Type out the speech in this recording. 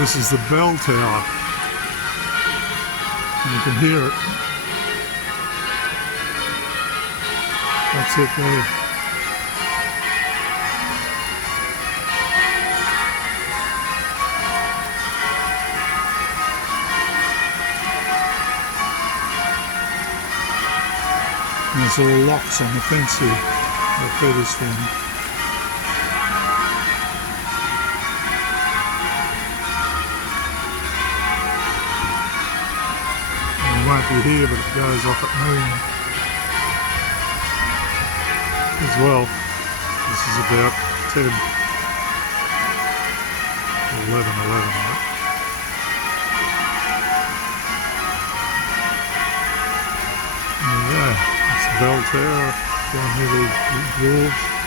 This is the bell tower. You can hear it. That's it there. And there's all locks on the fence here. The feathers for me. It won't be here, but it goes off at noon as well. This is about 10 or 11, right? There you go. That's the bell tower down here, these dwarves.